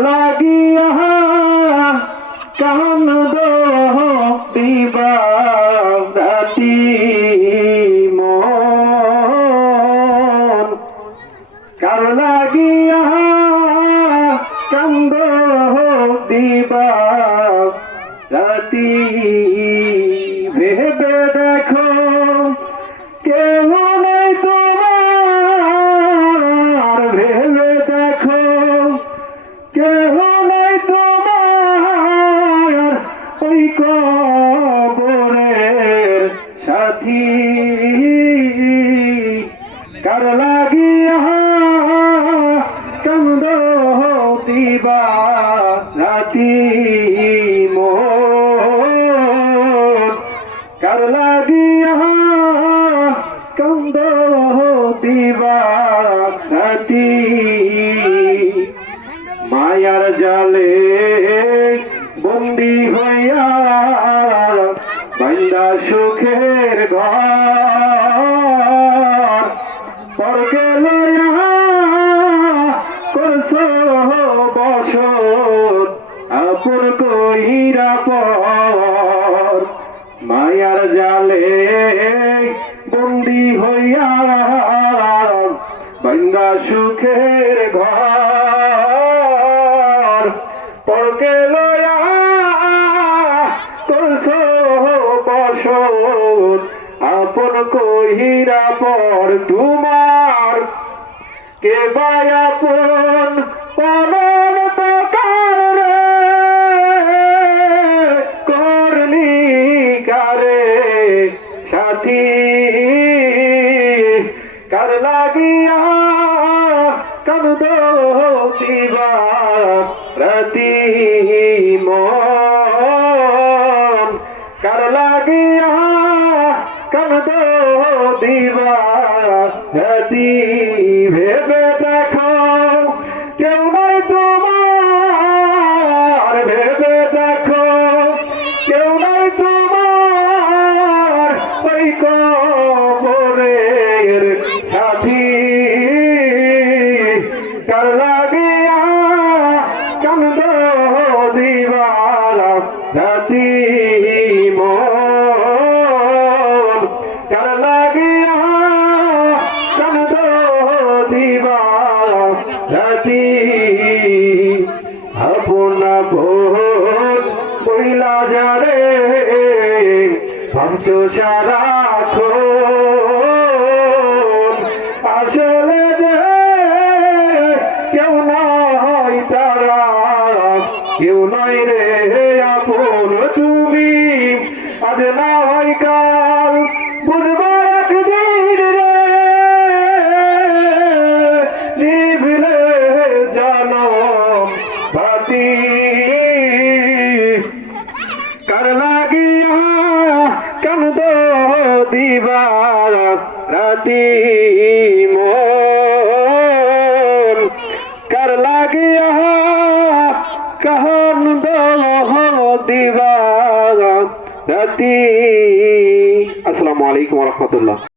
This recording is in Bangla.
লাগিয়া কান দিবা রাতি মন। কার লাগিয়া কান্দ দিবা রাতি মোর। কার লাগিয়া কন্দ দিবা সাথী মায়ার জালে বন্দি হইয়া বান্দা সুখের ঘর। পরকে লইয়া করছ মায়ার জালে বন্দি হইয়া বান্দা সুখের ঘর। পরকে লয়া বসত আপন কহিরা পর তোমার কে বায়াপন কার লাগিয়া কান্দ দিবা রাতি মন। কার লাগিয়া কান্দ দিবা রাতি ভেবে দেখো। কেউ নাই তোমার, ভেবে দেখো। কেউ নাই তোমার, ওই কবরের কান্দ দিবার রাতি কার লাগিয়া কান্দ দিবার রাতি আপনা ভোট কইলা যারে, ভাবছ সারা আসলে কেউ নয় রে আপন তুমি। আজ না হয় কাল বুঝব একদিন রে। নিভিলে জানো, বাতি। কার লাগিয়া রাতি? দিবার রাতি। আসসালামু আলাইকুম রহমতুল্লাহ।